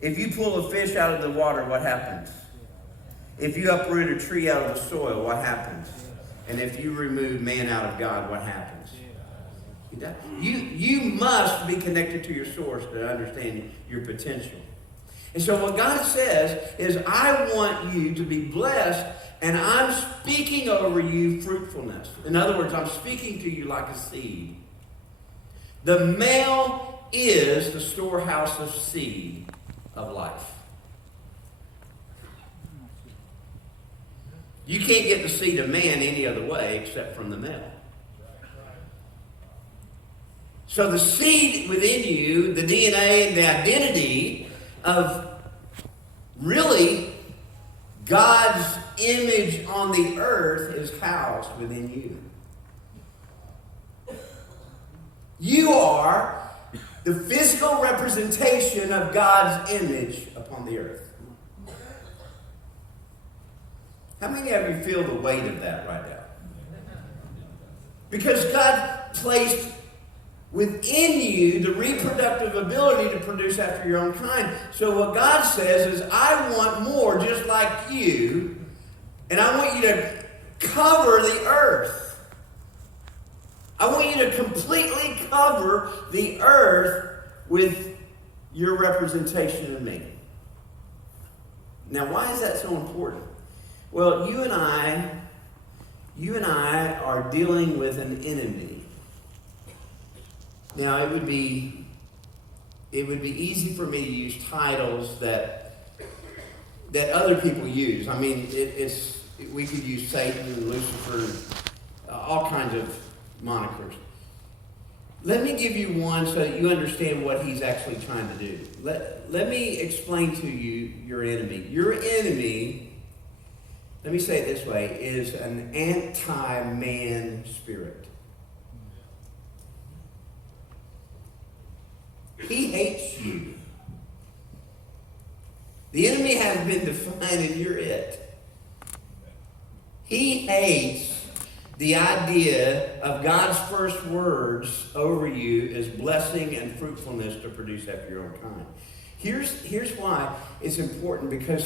If you pull a fish out of the water, what happens? If you uproot a tree out of the soil, what happens? And if you remove man out of God, what happens? You must be connected to your source to understand your potential. And so what God says is, I want you to be blessed, and I'm speaking over you fruitfulness. In other words, I'm speaking to you like a seed. The male is the storehouse of seed of life. You can't get the seed of man any other way except from the male. So the seed within you, the DNA, the identity of really God's image on the earth is housed within you. You are the physical representation of God's image upon the earth. How many of you feel the weight of that right now? Because God placed within you the reproductive ability to produce after your own kind. So what God says is, I want more just like you, and I want you to cover the earth. I want you to completely cover the earth with your representation of me. Now, why is that so important? Well, you and I are dealing with an enemy. Now, it would be easy for me to use titles that other people use. I mean, we could use Satan and Lucifer, all kinds of monikers. Let me give you one so that you understand what he's actually trying to do. Let me explain to you your enemy. Your enemy, let me say it this way, is an anti-man spirit. He hates you. The enemy has been defined, and you're it. He hates the idea of God's first words over you is blessing and fruitfulness to produce after your own kind. Here's why it's important, because